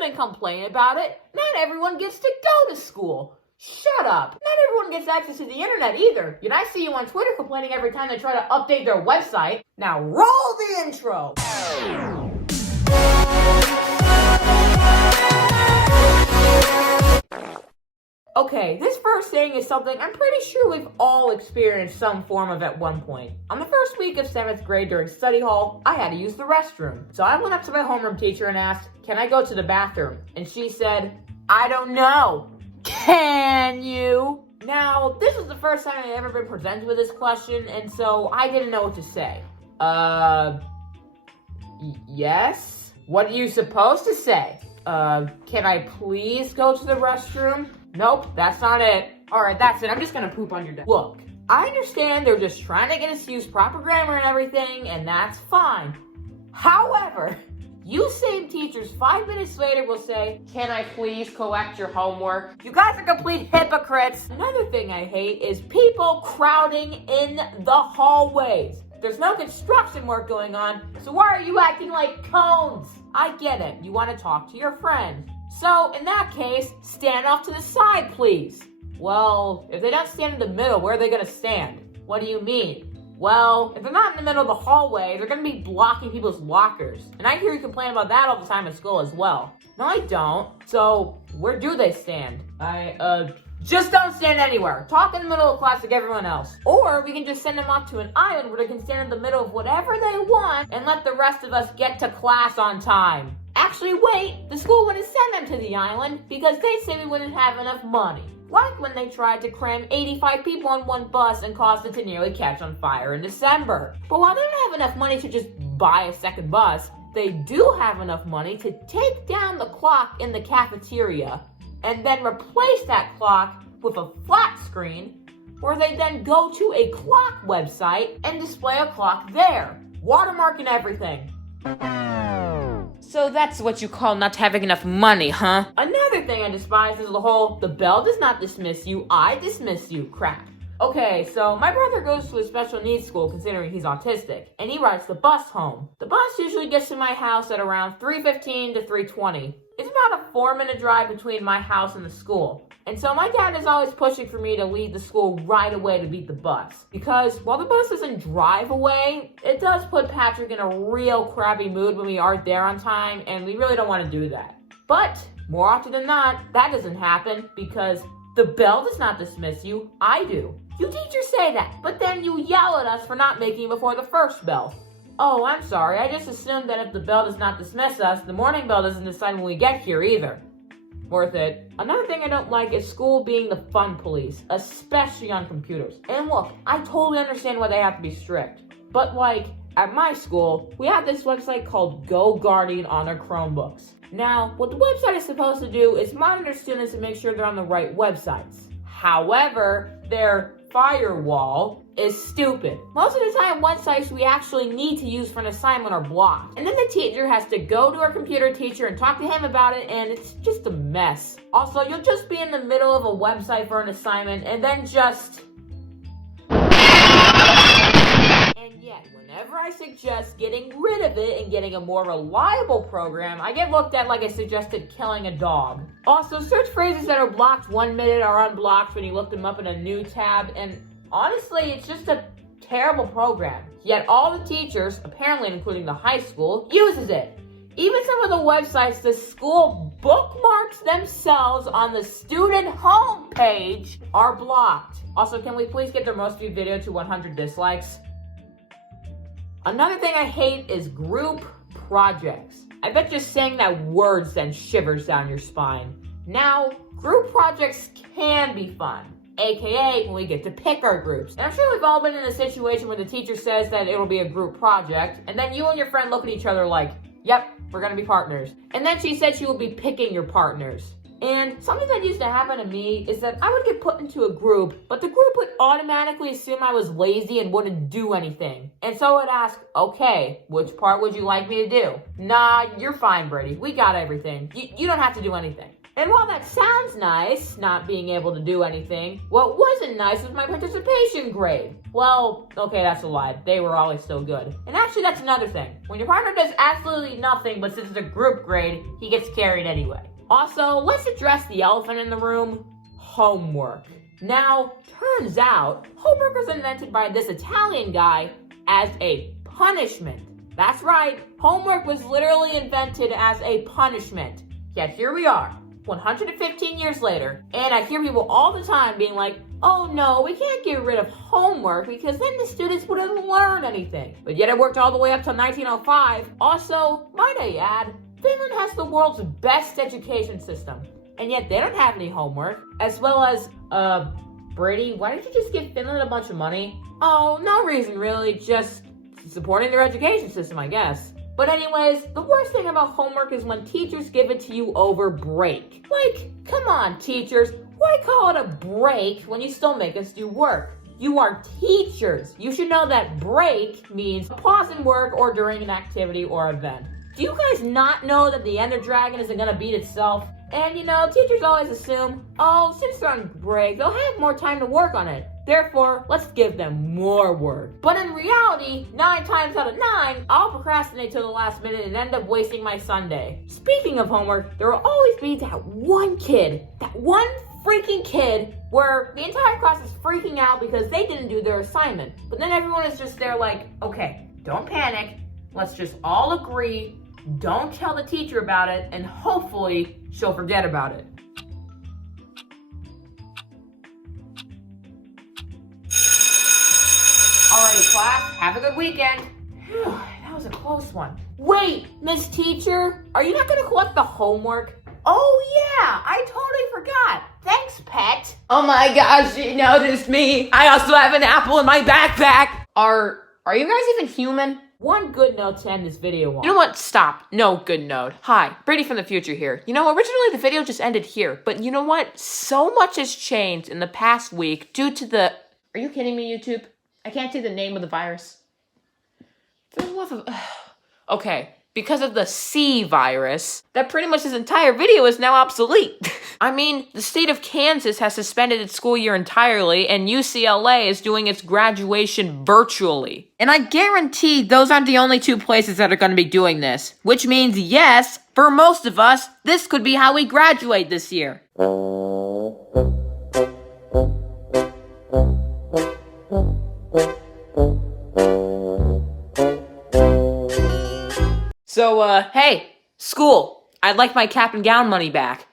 shouldn't complain about it. Not everyone gets to go to school. Shut up. Not everyone gets access to the internet either. Yet I see you on Twitter complaining every time they try to update their website. Now roll the intro. Okay, this first thing is something I'm pretty sure we've all experienced some form of at one point. On the first week of 7th grade during study hall, I had to use the restroom. So I went up to my homeroom teacher and asked, "Can I go to the bathroom?" And she said, "I don't know. Can you?" Now, this is the first time I've ever been presented with this question, and so I didn't know what to say. Yes? What are you supposed to say? Can I please go to the restroom? Nope, that's not it. Alright, that's it. I'm just gonna poop on your desk. Look, I understand they're just trying to get us to use proper grammar and everything, and that's fine. However, you same teachers 5 minutes later will say, "Can I please collect your homework?" You guys are complete hypocrites. Another thing I hate is people crowding in the hallways. There's no construction work going on, so why are you acting like cones? I get it. You want to talk to your friend. So, in that case, stand off to the side, please. Well, if they don't stand in the middle, where are they going to stand? What do you mean? Well, if they're not in the middle of the hallway, they're going to be blocking people's lockers. And I hear you complain about that all the time at school as well. No, I don't. So, where do they stand? Just don't stand anywhere. Talk in the middle of class like everyone else. Or we can just send them off to an island where they can stand in the middle of whatever they want and let the rest of us get to class on time. Actually, wait, the school wouldn't send them to the island because they say we wouldn't have enough money. Like when they tried to cram 85 people on one bus and caused it to nearly catch on fire in December. But while they don't have enough money to just buy a second bus, they do have enough money to take down the clock in the cafeteria and then replace that clock with a flat screen where they then go to a clock website and display a clock there. Watermark and everything. So that's what you call not having enough money, huh? Another thing I despise is the whole, "the bell does not dismiss you, I dismiss you" crap. Okay, so my brother goes to a special needs school considering he's autistic, and he rides the bus home. The bus usually gets to my house at around 3:15 to 3:20. It's about a 4-minute drive between my house and the school. And so my dad is always pushing for me to leave the school right away to beat the bus. Because while the bus doesn't drive away, it does put Patrick in a real crappy mood when we aren't there on time, and we really don't want to do that. But more often than not, that doesn't happen because the bell does not dismiss you, I do. You teachers say that, but then you yell at us for not making it before the first bell. Oh, I'm sorry, I just assumed that if the bell does not dismiss us, the morning bell doesn't decide when we get here either. Worth it. Another thing I don't like is school being the fun police, especially on computers. And look, I totally understand why they have to be strict. But like, at my school, we have this website called Go Guardian on our Chromebooks. Now, what the website is supposed to do is monitor students and make sure they're on the right websites. However, their firewall is stupid. Most of the time, websites we actually need to use for an assignment are blocked. And then the teacher has to go to our computer teacher and talk to him about it, and it's just a mess. Also, you'll just be in the middle of a website for an assignment, and then just... And yet, whenever I suggest getting rid of it and getting a more reliable program, I get looked at like I suggested killing a dog. Also, search phrases that are blocked 1 minute are unblocked when you look them up in a new tab, and honestly, it's just a terrible program. Yet all the teachers, apparently including the high school, uses it. Even some of the websites the school bookmarks themselves on the student homepage are blocked. Also, can we please get their most viewed video to 100 dislikes? Another thing I hate is group projects. I bet just saying that word sends shivers down your spine. Now, group projects can be fun. AKA when we get to pick our groups. And I'm sure we've all been in a situation where the teacher says that it'll be a group project, and then you and your friend look at each other like, "Yep, we're gonna be partners." And then she said she will be picking your partners. And something that used to happen to me is that I would get put into a group, but the group would automatically assume I was lazy and wouldn't do anything. And so I'd ask, "Okay, which part would you like me to do?" "Nah, you're fine, Brady. We got everything. You don't have to do anything." And while that sounds nice, not being able to do anything, what wasn't nice was my participation grade. Well, okay, that's a lie. They were always still good. And actually, that's another thing. When your partner does absolutely nothing, but since it's a group grade, he gets carried anyway. Also, let's address the elephant in the room, homework. Now, turns out, homework was invented by this Italian guy as a punishment. That's right, homework was literally invented as a punishment. Yet here we are, 115 years later, and I hear people all the time being like, oh no, we can't get rid of homework because then the students wouldn't learn anything. But yet it worked all the way up to 1905. Also, might I add, Finland has the world's best education system, and yet they don't have any homework. As well as, Brady, why didn't you just give Finland a bunch of money? Oh, no reason really, just supporting their education system, I guess. But anyways, the worst thing about homework is when teachers give it to you over break. Like, come on teachers, why call it a break when you still make us do work? You are teachers. You should know that break means a pause in work or during an activity or event. Do you guys not know that the Ender Dragon isn't gonna beat itself? And you know, teachers always assume, oh, since they're on break, they'll have more time to work on it. Therefore, let's give them more work. But in reality, 9 times out of 9, I'll procrastinate till the last minute and end up wasting my Sunday. Speaking of homework, there will always be that one freaking kid, where the entire class is freaking out because they didn't do their assignment. But then everyone is just there like, okay, don't panic. Let's just all agree. Don't tell the teacher about it, and hopefully she'll forget about it. Alrighty, class, have a good weekend. Whew, that was a close one. Wait, Miss Teacher, are you not gonna collect the homework? Oh yeah, I totally forgot. Thanks, pet. Oh my gosh, she noticed me. I also have an apple in my backpack. Are you guys even human? One good note to end this video on. You know what? Stop. No good note. Hi, Brady from the future here. You know, originally the video just ended here, but you know what? So much has changed in the past week due to the... Are you kidding me, YouTube? I can't say the name of the virus. Okay, because of the C virus, that pretty much this entire video is now obsolete. I mean, the state of Kansas has suspended its school year entirely, and UCLA is doing its graduation virtually. And I guarantee those aren't the only 2 places that are going to be doing this. Which means, yes, for most of us, this could be how we graduate this year. So, hey, school, I'd like my cap and gown money back.